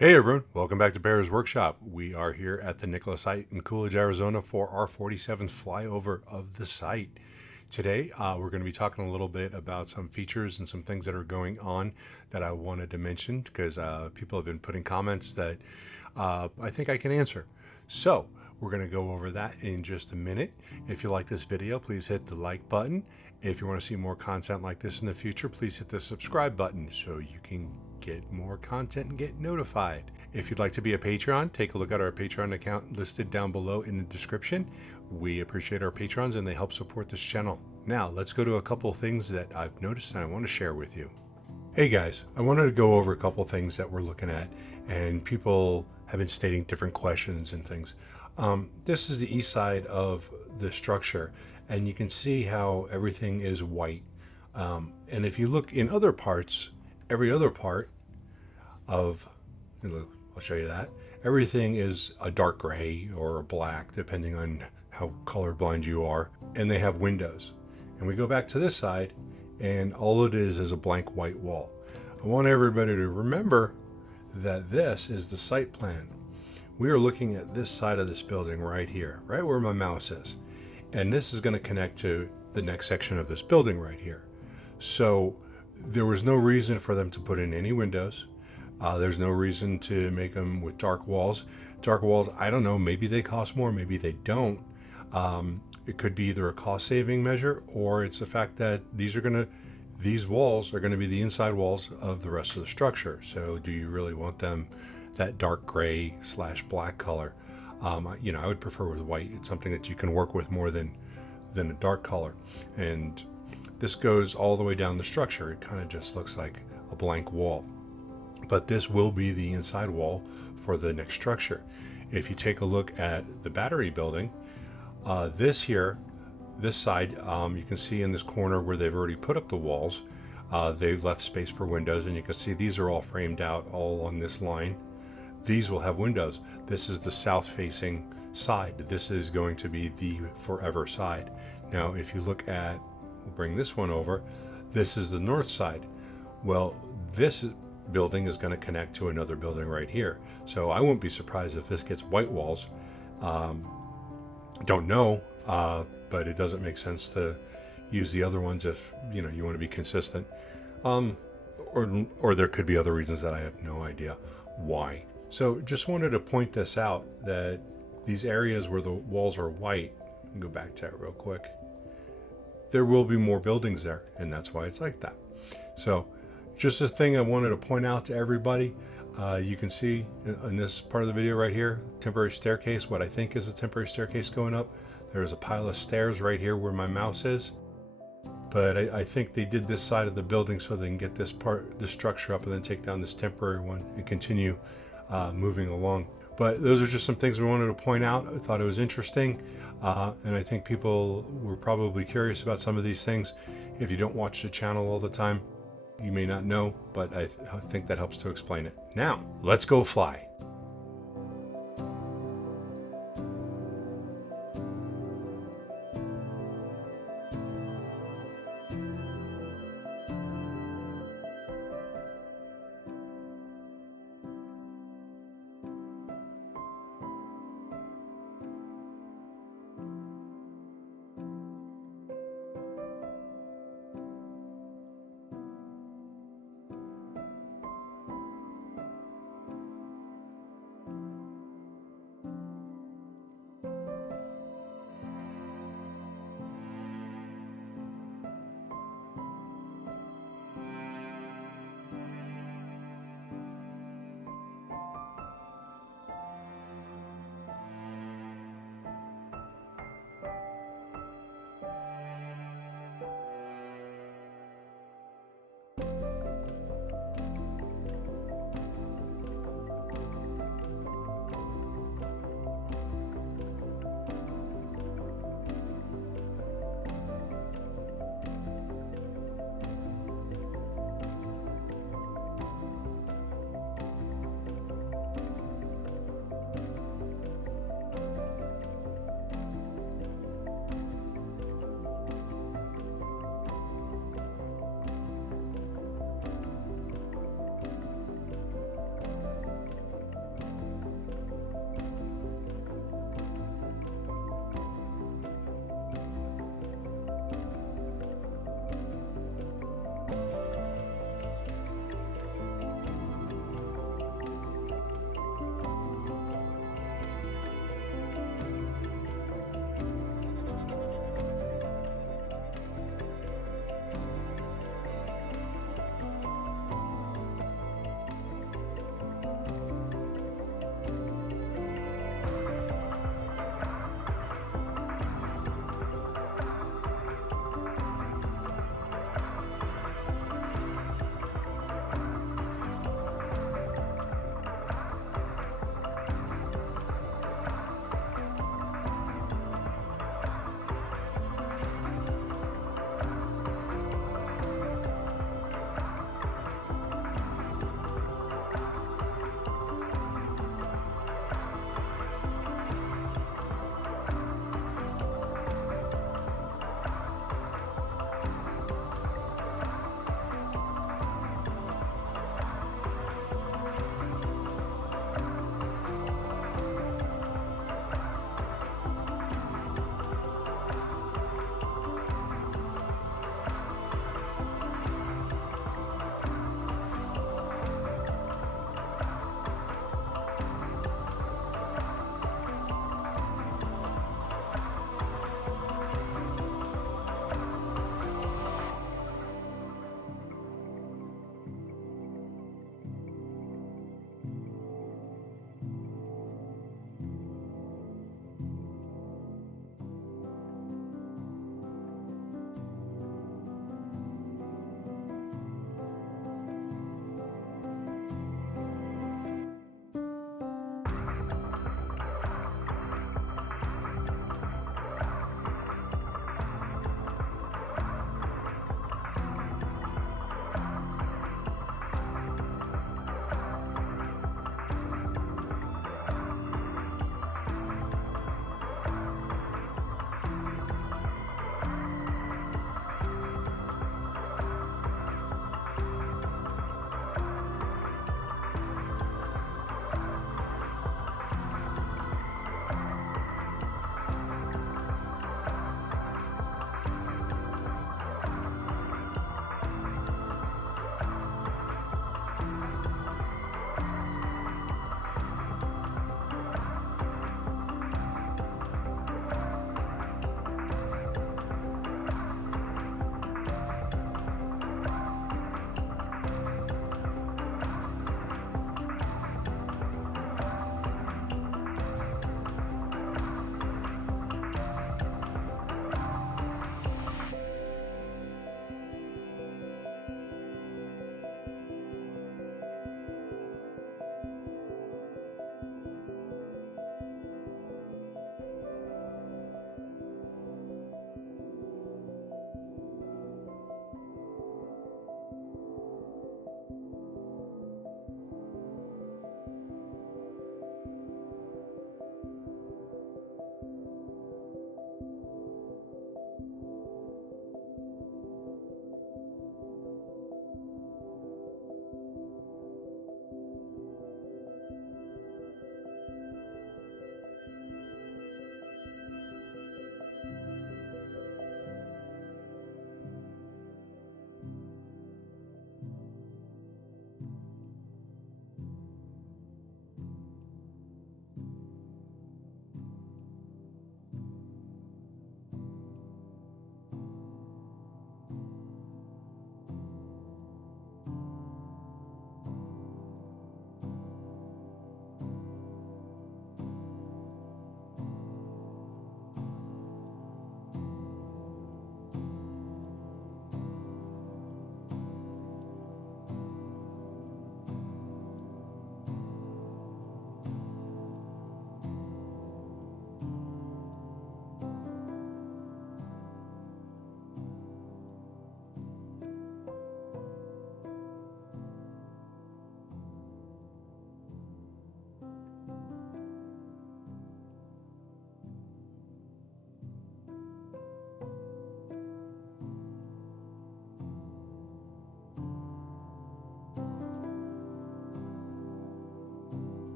Hey everyone, welcome back to Bear's Workshop. We are here at the Nikola site in Coolidge, Arizona for our 47th flyover of the site. Today, we're going to be talking a little bit about some features and some things that are going on that I wanted to mention because people have been putting comments that I think I can answer. So, we're going to go over that in just a minute. If you like this video, please hit the like button. If you want to see more content like this in the future, please hit the subscribe button so you can get more content and get notified. If you'd like to be a Patreon, take a look at our Patreon account listed down below in the description. We appreciate our patrons and they help support this channel. Now, let's go to a couple of things that I've noticed and I want to share with you. Hey guys, I wanted to go over a couple of things that we're looking at, and people have been stating different questions and things. This is the east side of the structure, and you can see how everything is white. And if you look in other parts, every other part of, I'll show you that, everything is a dark gray or a black, depending on how colorblind you are, and they have windows. And we go back to this side, and all it is a blank white wall. I want everybody to remember that this is the site plan. We are looking at this side of this building right here, right where my mouse is. And this is going to connect to the next section of this building right here. So there was no reason for them to put in any windows. There's no reason to make them with dark walls. Dark walls, I don't know, maybe they cost more, maybe they don't. It could be either a cost-saving measure or it's the fact that these walls are going to be the inside walls of the rest of the structure. So do you really want them that dark gray / black color? I would prefer with white. It's something that you can work with more than a dark color. And this goes all the way down the structure. It kind of just looks like a blank wall. But this will be the inside wall for the next structure. If you take a look at the battery building, this side, you can see in this corner where they've already put up the walls, they've left space for windows, and you can see these are all framed out all on this line. These will have windows. This is the south-facing side. This is going to be the forever side. Now, if you look at, we'll bring this one over, this is the north side. Well, this building is going to connect to another building right here. So I won't be surprised if this gets white walls. Don't know, but it doesn't make sense to use the other ones if you want to be consistent. Or there could be other reasons that I have no idea why. So just wanted to point this out, that these areas where the walls are white, go back to that real quick, there will be more buildings there, and that's why it's like that. So just a thing I wanted to point out to everybody. You can see in this part of the video right here, temporary staircase, what I think is a temporary staircase going up. There's a pile of stairs right here where my mouse is. But I think they did this side of the building so they can get this structure up and then take down this temporary one and continue moving along. But those are just some things we wanted to point out. I thought it was interesting, and I think people were probably curious about some of these things. If you don't watch the channel all the time, you may not know, but I think that helps to explain it. Now, let's go fly.